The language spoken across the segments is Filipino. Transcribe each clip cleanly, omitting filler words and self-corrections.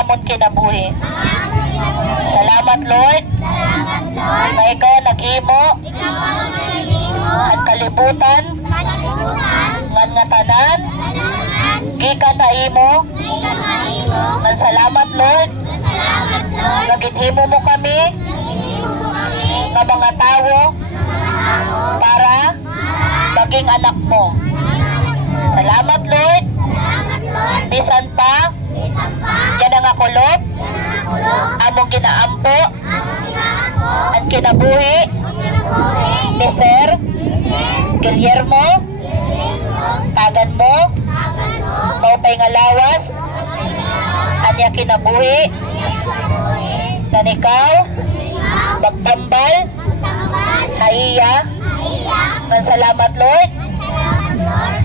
amon kinabuhi. Salamat Lord. Na ikaw naghimo at kalibutan ngan nga tanan gikan na imo. Ngan salamat Lord. Nga ginhimo mo kami nga mga tawo para maging anak mo. Salamat Lord. Bisan pa yan ang akulop among ginaampo at kinabuhi ni Sir Guillermo tagan mo maupay nga lawas anya kinabuhi na ikaw magtambal haiya. Ngan salamat Lord.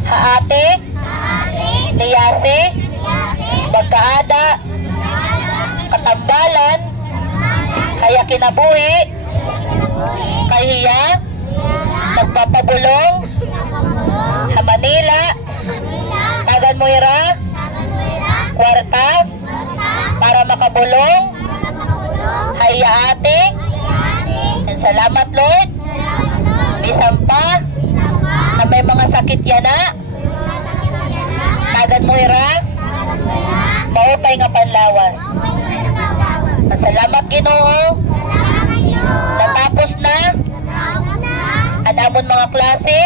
Haate niyase magkaada katambalan kaya kinabuhi kahiya nagpapabulong ha Manila tagan mo ira kwarta para makabulong haya ate. And salamat Lord. Bisan pa na may mga sakit yan na tagan mo ira maupay nga panlawas. Salamat Ginoo. Natapos na ang amon mga klase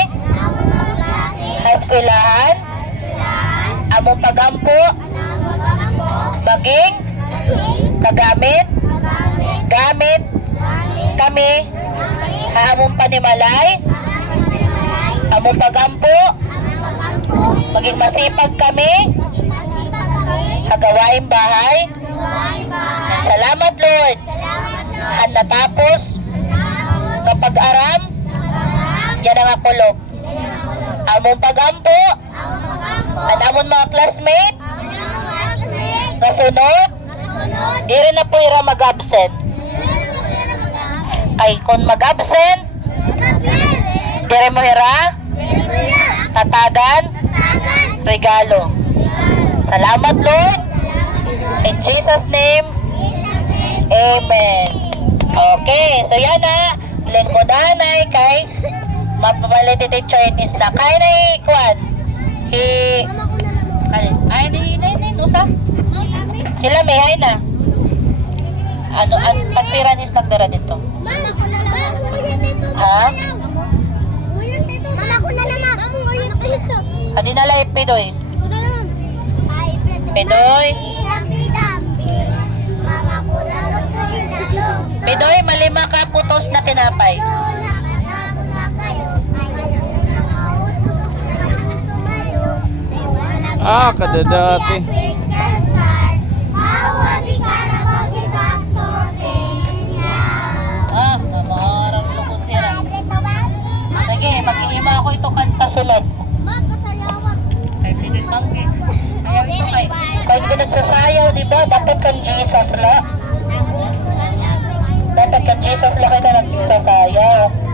sa eskwelahan. Among pagampo maging gamit kami sa among panimalay. Among pagampo maging masipag kami hagawain bahay. Salamat Lord. Han natapos kapag aram yan ang akulop among pagampo at among mga classmate nga sunod di rin na po ira mag-absent. Kay kung mag-absent di rin mo ira tatagan regalo. Salamat Lord. In Jesus name, amen. Okay, so yan na. Lingkodan ay kay mapapalitit Chinese na. Kaya na ikuan. Ay, di usa. Sila may hay na. Ano, pagpiranis lang dira dito. Ha? Mama ko na naman. Adi na lang Pidoy. Pidoy. Pidoy, malima ka putos na tinapay. Kadadati. Namaharang lukot nila. Sige, maghihima ako ito kanta sunod. Ay, pinit manggi. Ayaw ito kay. Kahit ko nagsasayaw, diba? Dapat kang Jesus la. Dapat kang Jesus la kayo na nagsasayaw.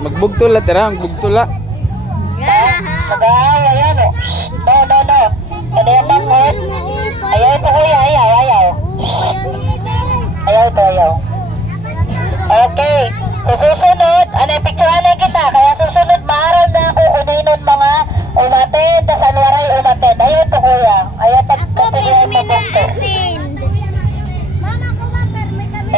Magbugtula tira, magbugtula. Mag-aaw, ayan o. No. Ano yung manghot? Ayaw ito kuya, ayaw.